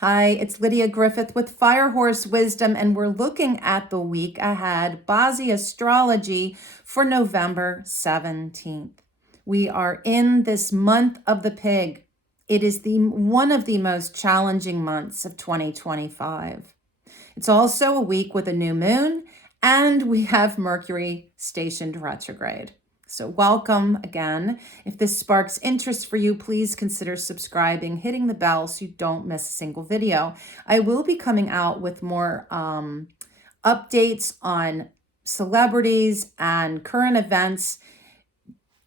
Hi, it's Lydia Griffith with Firehorse Wisdom, and we're looking at the week ahead, Bazi Astrology for November 17th. We are in this month of the pig. It is one of the most challenging months of 2025. It's also a week with a new moon, and we have Mercury stationed retrograde. So welcome again. If this sparks interest for you, please consider subscribing, hitting the bell so you don't miss a single video. I will be coming out with more updates on celebrities and current events,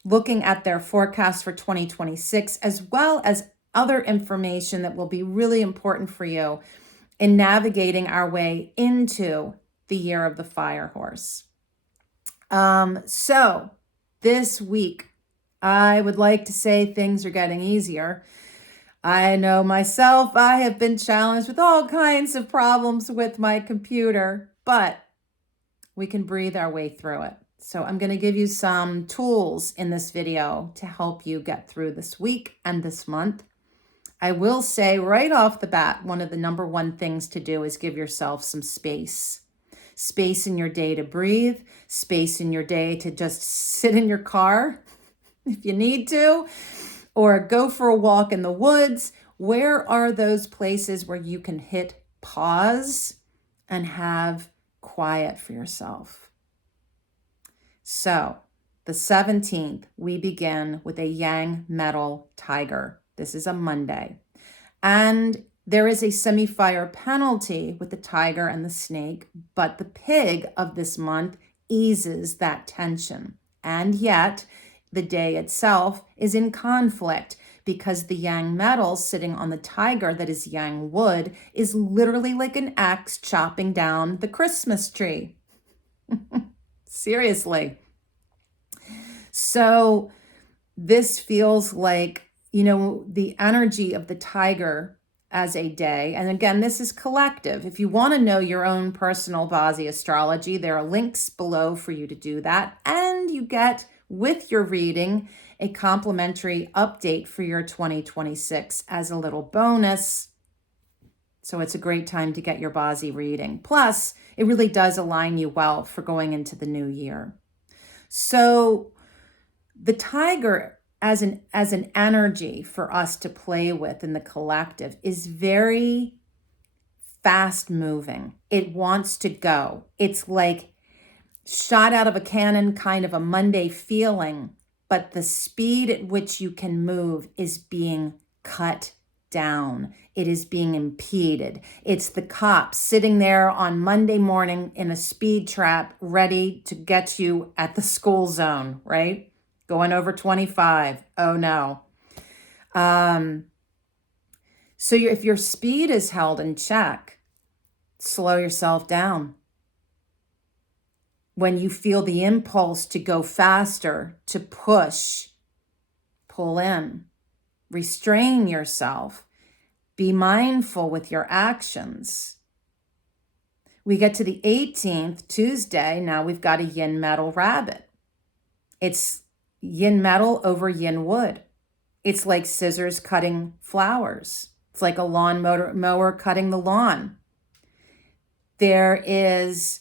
looking at their forecast for 2026, as well as other information that will be really important for you in navigating our way into the year of the fire horse. So this week, I would like to say things are getting easier. I know myself, I have been challenged with all kinds of problems with my computer, but we can breathe our way through it. So I'm going to give you some tools in this video to help you get through this week and this month. I will say right off the bat, one of the number one things to do is give yourself some space. Space in your day to breathe, space in your day to just sit in your car if you need to, or go for a walk in the woods. Where are those places where you can hit pause and have quiet for yourself? So the 17th, we begin with a yang metal tiger. This is a Monday. And there is a semi-fire penalty with the tiger and the snake, but the pig of this month eases that tension. And yet, the day itself is in conflict because the yang metal sitting on the tiger that is yang wood is literally like an axe chopping down the Christmas tree. Seriously. So this feels like, the energy of the tiger as a day. And again, this is collective. If you want to know your own personal Bazi astrology, there are links below for you to do that. And you get, with your reading, a complimentary update for your 2026 as a little bonus. So it's a great time to get your Bazi reading. Plus, it really does align you well for going into the new year. So the tiger as an energy for us to play with in the collective is very fast moving. It wants to go. It's like shot out of a cannon, kind of a Monday feeling, but the speed at which you can move is being cut down. It is being impeded. It's the cops sitting there on Monday morning in a speed trap ready to get you at the school zone, right? Going over 25. Oh no. So if your speed is held in check, slow yourself down. When you feel the impulse to go faster, to push, pull in, restrain yourself, be mindful with your actions. We get to the 18th, Tuesday. Now we've got a yin metal rabbit. It's yin metal over yin wood. It's like scissors cutting flowers. It's like a lawn mower cutting the lawn. There is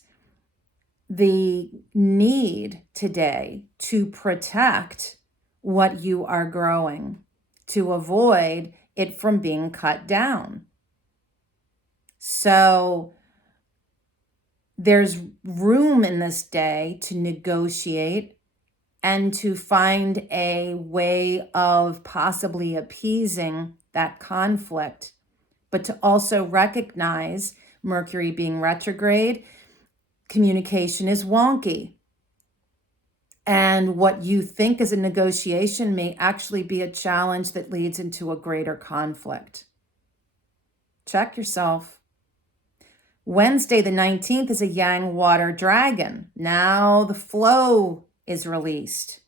the need today to protect what you are growing, to avoid it from being cut down. So there's room in this day to negotiate and to find a way of possibly appeasing that conflict, but to also recognize Mercury being retrograde, communication is wonky. And what you think is a negotiation may actually be a challenge that leads into a greater conflict. Check yourself. Wednesday, the 19th, is a yang water dragon. Now the flow is released.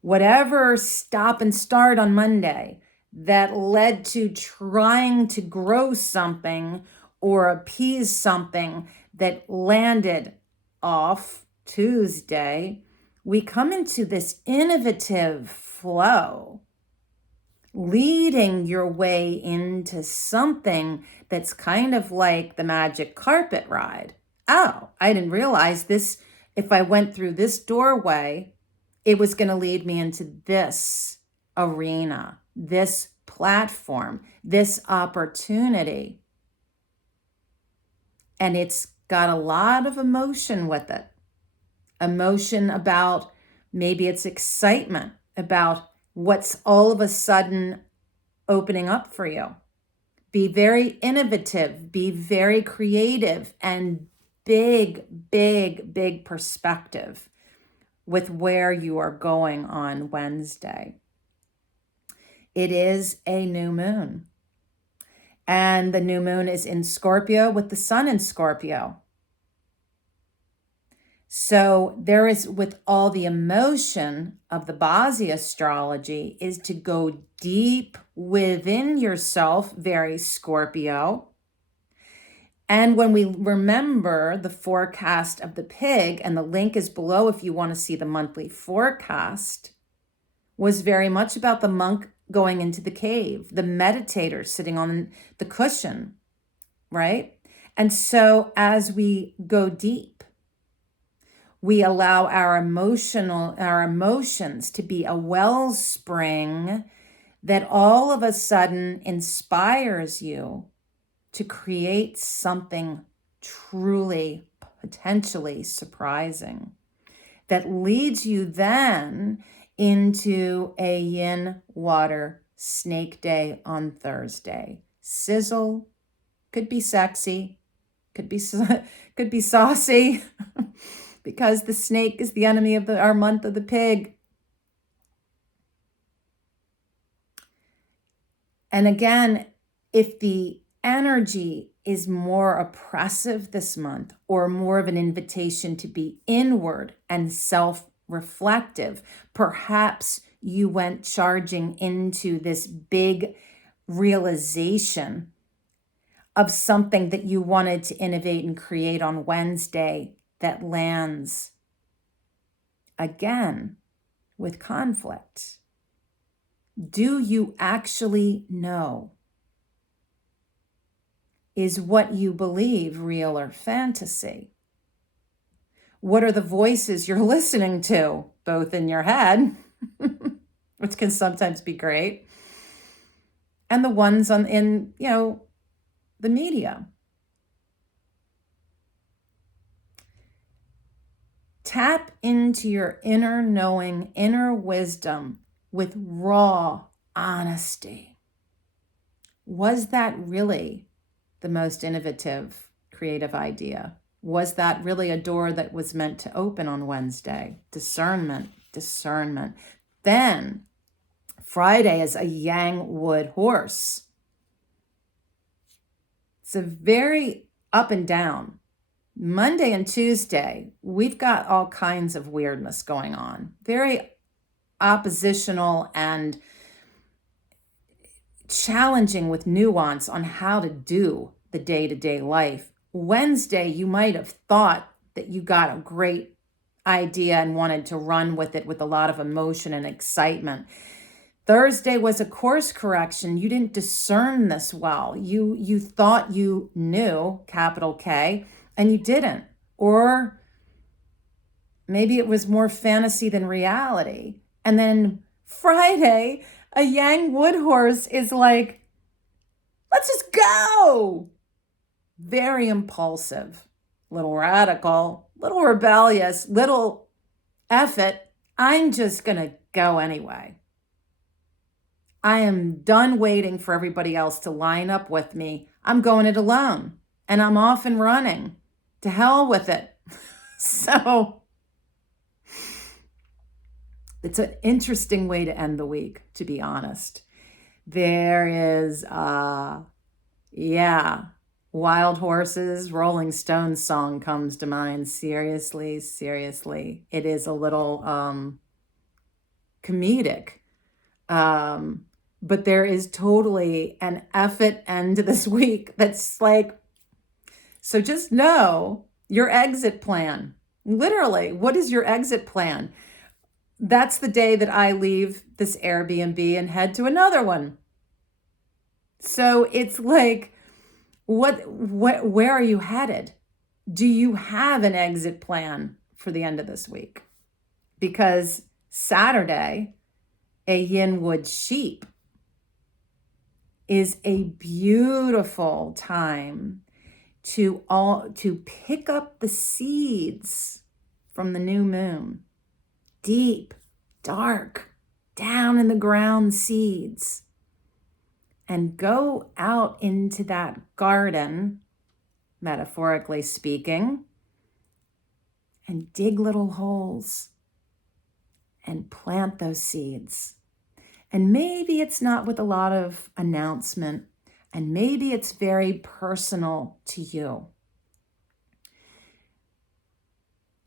Whatever stop and start on Monday that led to trying to grow something or appease something that landed off Tuesday, we come into this innovative flow leading your way into something that's kind of like the magic carpet ride. Oh, I didn't realize this. If I went through this doorway, it was going to lead me into this arena, this platform, this opportunity. And it's got a lot of emotion with it. Emotion about, maybe it's excitement about what's all of a sudden opening up for you. Be very innovative, be very creative, and big perspective with where you are going on Wednesday. It is a new moon. And the new moon is in Scorpio with the sun in Scorpio. So there is, with all the emotion of the Bazi astrology, is to go deep within yourself, very Scorpio. And when we remember the forecast of the pig, and the link is below if you want to see the monthly forecast, was very much about the monk going into the cave, the meditator sitting on the cushion, right? And so as we go deep, we allow our emotions to be a wellspring that all of a sudden inspires you to create something truly, potentially surprising that leads you then into a yin water snake day on Thursday. Sizzle, could be sexy, could be saucy, because the snake is the enemy of our month of the pig. And again, if the energy is more oppressive this month, or more of an invitation to be inward and self-reflective, perhaps you went charging into this big realization of something that you wanted to innovate and create on Wednesday that lands again with conflict. Do you actually know? Is what you believe real or fantasy? What are the voices you're listening to, both in your head, which can sometimes be great, and the ones in the media? Tap into your inner knowing, inner wisdom with raw honesty. Was that really the most innovative, creative idea? Was that really a door that was meant to open on Wednesday? Discernment. Then Friday is a yang wood horse. It's a very up and down. Monday and Tuesday, we've got all kinds of weirdness going on. Very oppositional and challenging with nuance on how to do the day-to-day life. Wednesday, you might have thought that you got a great idea and wanted to run with it with a lot of emotion and excitement. Thursday was a course correction. You didn't discern this well. You thought you knew, capital K, and you didn't. Or maybe it was more fantasy than reality. And then Friday, a yang wood horse is like, let's just go. Very impulsive, little radical, little rebellious, little F it. I'm just going to go anyway. I am done waiting for everybody else to line up with me. I'm going it alone, and I'm off and running. To hell with it. So it's an interesting way to end the week, to be honest. There is, Wild Horses, Rolling Stones song comes to mind. Seriously. It is a little comedic. But there is totally an effort end to this week that's like, so just know your exit plan. Literally, what is your exit plan? that's the day that I leave this Airbnb and head to another one. So it's like, where are you headed? Do you have an exit plan for the end of this week? Because Saturday, a Yinwood sheep is a beautiful time to pick up the seeds from the new moon. Deep, dark, down in the ground seeds. And go out into that garden, metaphorically speaking, and dig little holes and plant those seeds. And maybe it's not with a lot of announcement, and maybe it's very personal to you.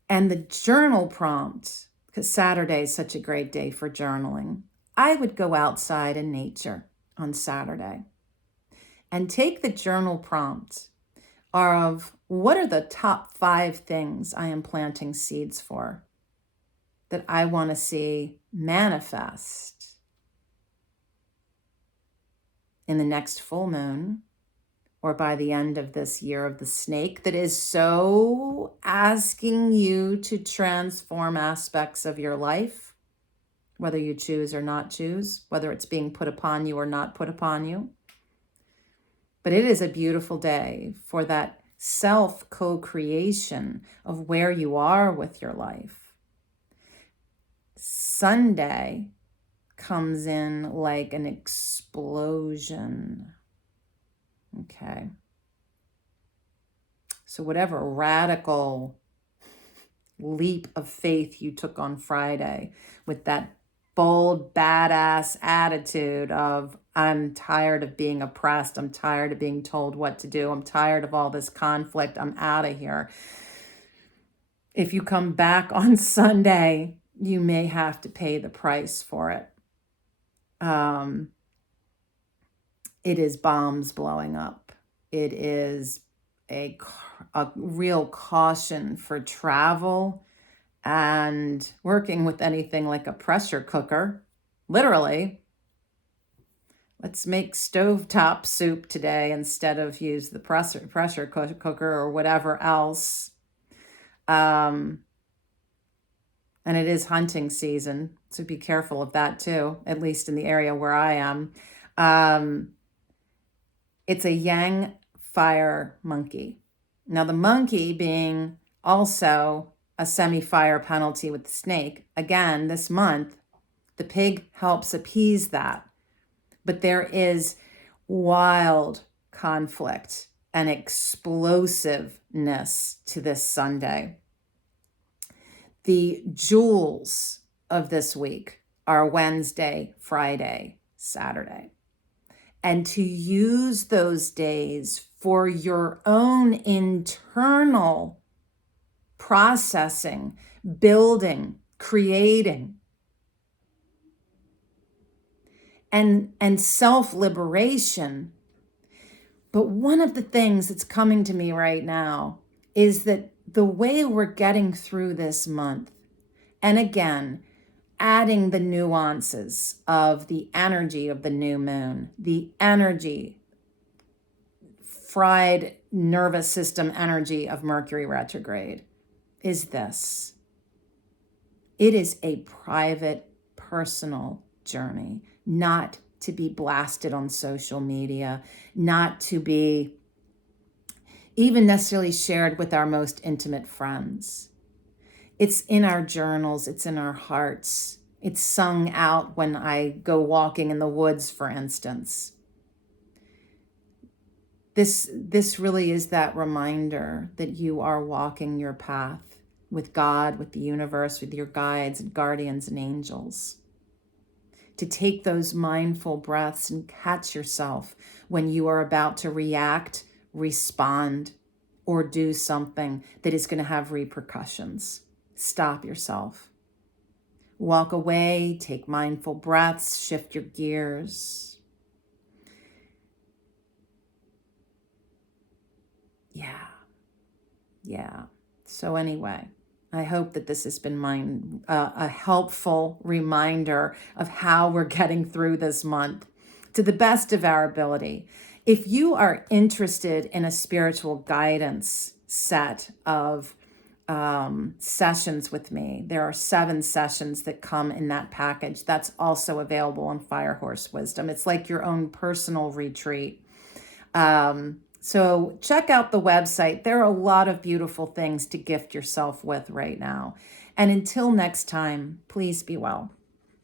And the journal prompt, because Saturday is such a great day for journaling, I would go outside in nature on Saturday and take the journal prompt of what are the top 5 things I am planting seeds for that I want to see manifest in the next full moon or by the end of this year of the snake that is so asking you to transform aspects of your life, whether you choose or not choose, whether it's being put upon you or not put upon you. But it is a beautiful day for that self co-creation of where you are with your life. Sunday comes in like an explosion. Okay. So whatever radical leap of faith you took on Friday with that bold, badass attitude of, I'm tired of being oppressed. I'm tired of being told what to do. I'm tired of all this conflict. I'm out of here. If you come back on Sunday, you may have to pay the price for it. It is bombs blowing up. It is a real caution for travel and working with anything like a pressure cooker. Literally, let's make stovetop soup today instead of use the pressure cooker or whatever else. And it is hunting season, so be careful of that too, at least in the area where I am. It's a yang fire monkey. Now the monkey being also a semi-fire penalty with the snake. Again, this month, the pig helps appease that. But there is wild conflict and explosiveness to this Sunday. The jewels of this week are Wednesday, Friday, Saturday. And to use those days for your own internal processing, building, creating, and self-liberation. But one of the things that's coming to me right now is that the way we're getting through this month, and again, adding the nuances of the energy of the new moon, the energy, fried nervous system energy of Mercury retrograde, is this. It is a private, personal journey, not to be blasted on social media, not to be even necessarily shared with our most intimate friends. It's in our journals, it's in our hearts. It's sung out when I go walking in the woods, for instance. This really is that reminder that you are walking your path with God, with the universe, with your guides and guardians and angels. To take those mindful breaths and catch yourself when you are about to react, respond, or do something that is going to have repercussions. Stop yourself. Walk away, take mindful breaths, shift your gears. Yeah. So anyway, I hope that this has been a helpful reminder of how we're getting through this month to the best of our ability. If you are interested in a spiritual guidance set of sessions with me, there are 7 sessions that come in that package. That's also available on Firehorse Wisdom. It's like your own personal retreat. So check out the website. There are a lot of beautiful things to gift yourself with right now. And until next time, please be well.